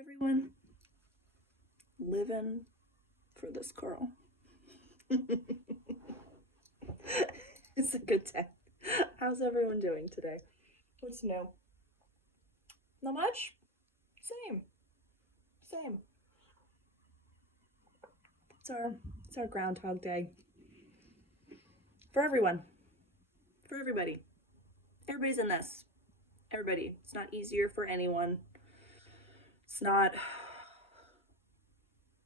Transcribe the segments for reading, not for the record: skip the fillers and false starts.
everyone? Living for this girl. It's a good day. How's everyone doing today? What's new? Not much? Same. Same. It's our Groundhog Day. For everyone. For everybody. Everybody's in this. Everybody. It's not easier for anyone. It's not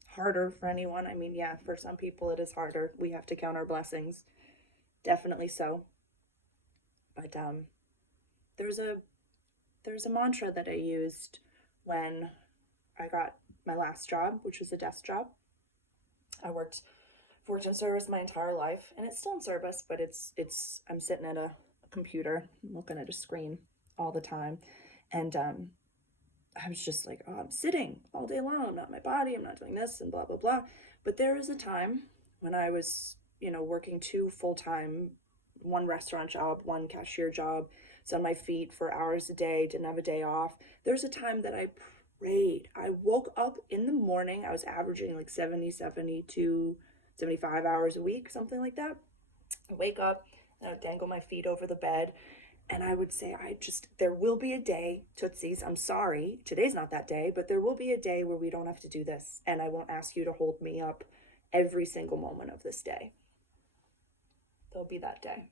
harder for anyone. I mean, yeah, for some people it is harder. We have to count our blessings. Definitely so. But there's a mantra that I used when I got my last job, which was a desk job. I worked in service my entire life, and it's still in service, but I'm sitting at a computer, looking at a screen all the time, and I was just like, oh, I'm sitting all day long. I'm not my body. I'm not doing this, and blah blah blah. But there was a time when I was, working two full-time, one restaurant job, one cashier job, was on my feet for hours a day, didn't have a day off. There's a time that I prayed. I woke up in the morning. I was averaging like 70, 72, 75 hours a week, something like that. I wake up and I would dangle my feet over the bed and I would say, there will be a day, Tootsies, I'm sorry, today's not that day, but there will be a day where we don't have to do this, and I won't ask you to hold me up every single moment of this day. There'll be that day.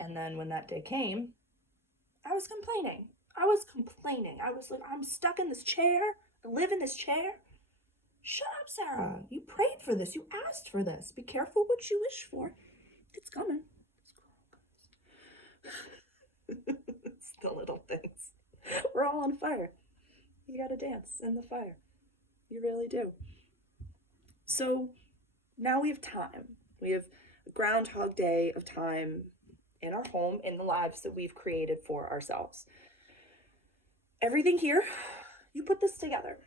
And then when that day came, I was complaining. I was like, I'm stuck in this chair. I live in this chair. Shut up, Sarah. You prayed for this. You asked for this. Be careful what you wish for. It's coming. It's the little things. We're all on fire. You gotta dance in the fire. You really do. So now we have time. We have a Groundhog Day of time in our home, in the lives that we've created for ourselves. Everything here, you put this together.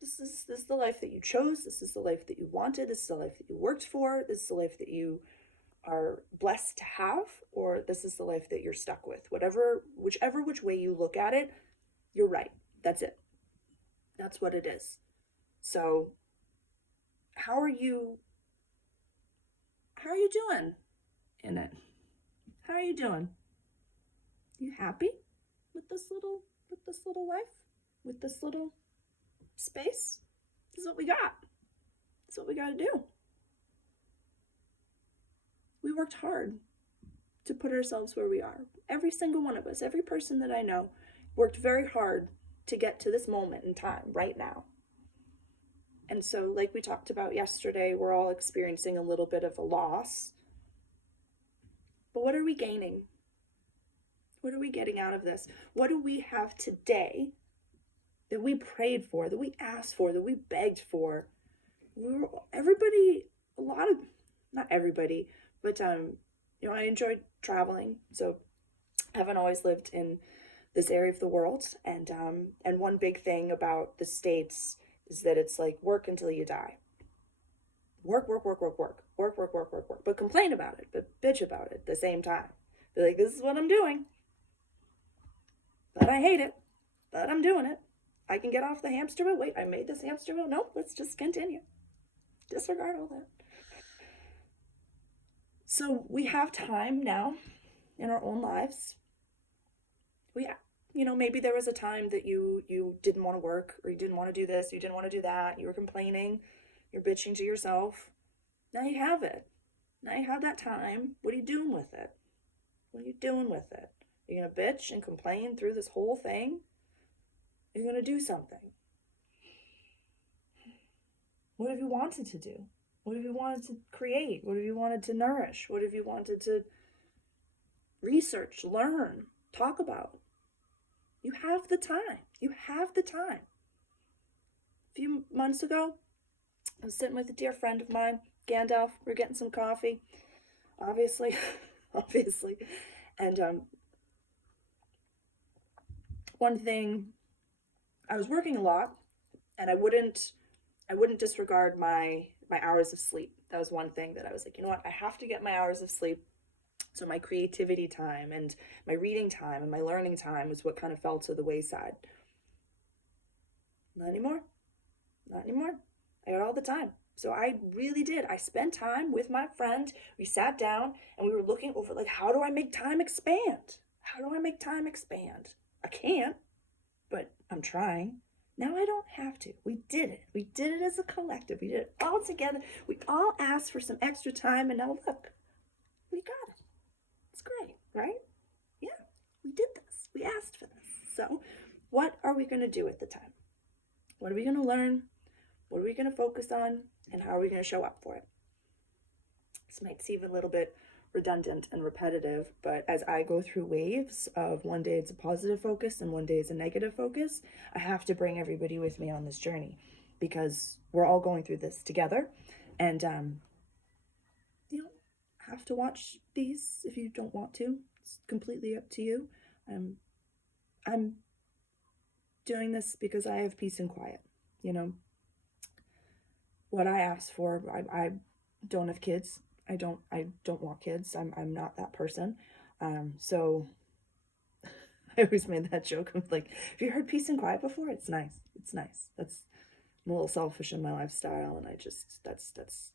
This is the life that you chose. This is the life that you wanted. This is the life that you worked for. This is the life that you are blessed to have, or this is the life that you're stuck with. Which way you look at it, you're right. That's it. That's what it is. So how are you doing in it? How are you doing? You happy with this little life? With this little space? This is what we got. This is what we got to do. We worked hard to put ourselves where we are. Every single one of us, every person that I know, worked very hard to get to this moment in time, right now. And so, like we talked about yesterday, we're all experiencing a little bit of a loss. But what are we gaining? What are we getting out of this? What do we have today that we prayed for, that we asked for, that we begged for? Not everybody, but I enjoyed traveling, so I haven't always lived in this area of the world, and one big thing about the States is that it's like work until you die. Work, but complain about it, but bitch about it at the same time. Be like, this is what I'm doing, but I hate it, but I'm doing it. I can get off the hamster wheel. Wait, I made this hamster wheel. Nope, let's just continue. Disregard all that. So we have time now in our own lives. Maybe there was a time that you didn't want to work, or you didn't want to do this, you didn't want to do that, you were complaining, you're bitching to yourself. Now you have it. Now you have that time. What are you doing with it? What are you doing with it? You're going to bitch and complain through this whole thing? You're going to do something. What have you wanted to do? What have you wanted to create? What have you wanted to nourish? What have you wanted to research, learn, talk about? You have the time. You have the time. A few months ago, I was sitting with a dear friend of mine, Gandalf. We're getting some coffee, obviously. And one thing, I was working a lot, and I wouldn't disregard my hours of sleep. That was one thing that I was like, you know what, I have to get my hours of sleep. So my creativity time and my reading time and my learning time was what kind of fell to the wayside. Not anymore. Not anymore. I got all the time. So I really did. I spent time with my friend. We sat down and we were looking over, like, how do I make time expand? How do I make time expand? I can't, but I'm trying. Now I don't have to. We did it. We did it as a collective. We did it all together. We all asked for some extra time, and now look, we got it. It's great, right? Yeah, we did this. We asked for this. So, what are we going to do at the time? What are we going to learn? What are we going to focus on? And how are we going to show up for it? This might seem a little bit redundant and repetitive, but as I go through waves of one day it's a positive focus and one day it's a negative focus, I have to bring everybody with me on this journey because we're all going through this together. And you don't have to watch these if you don't want to. It's completely up to you. I'm doing this because I have peace and quiet. You know, what I asked for, I don't have kids. I don't want kids. I'm not that person. So I always made that joke of like, have you heard peace and quiet before? It's nice. It's nice. I'm a little selfish in my lifestyle, and that's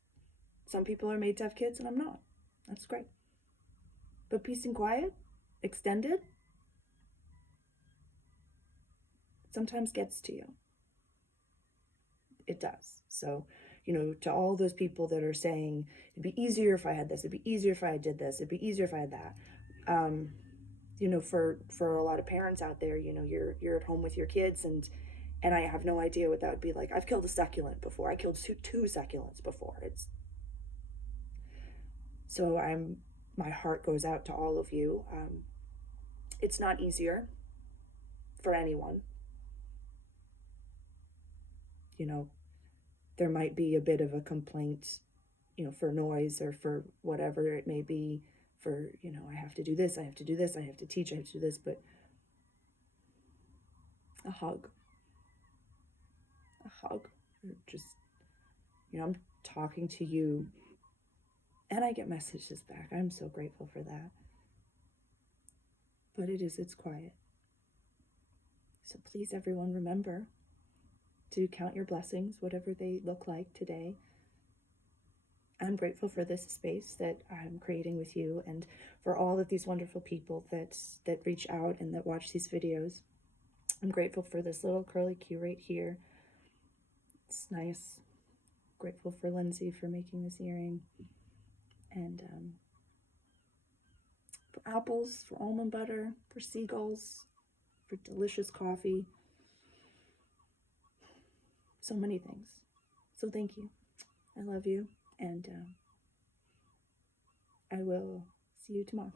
some people are made to have kids and I'm not. That's great. But peace and quiet, extended, sometimes gets to you. It does. So, you know, to all those people that are saying, it'd be easier if I had this, it'd be easier if I did this, it'd be easier if I had that. You know, for a lot of parents out there, you know, you're at home with your kids, and I have no idea what that would be like. I've killed a succulent before. I killed two succulents before. My heart goes out to all of you. It's not easier for anyone. You know, there might be a bit of a complaint, you know, for noise or for whatever it may be, for, you know, I have to do this, I have to do this, I have to teach, I have to do this, but a hug, just, you know, I'm talking to you and I get messages back. I'm so grateful for that. But it's quiet. So please, everyone, remember to count your blessings, whatever they look like today. I'm grateful for this space that I'm creating with you, and for all of these wonderful people that reach out and that watch these videos. I'm grateful for this little curly Q right here. It's nice. Grateful for Lindsay for making this earring, and for apples, for almond butter, for seagulls, for delicious coffee. So many things. So thank you. I love you, and I will see you tomorrow.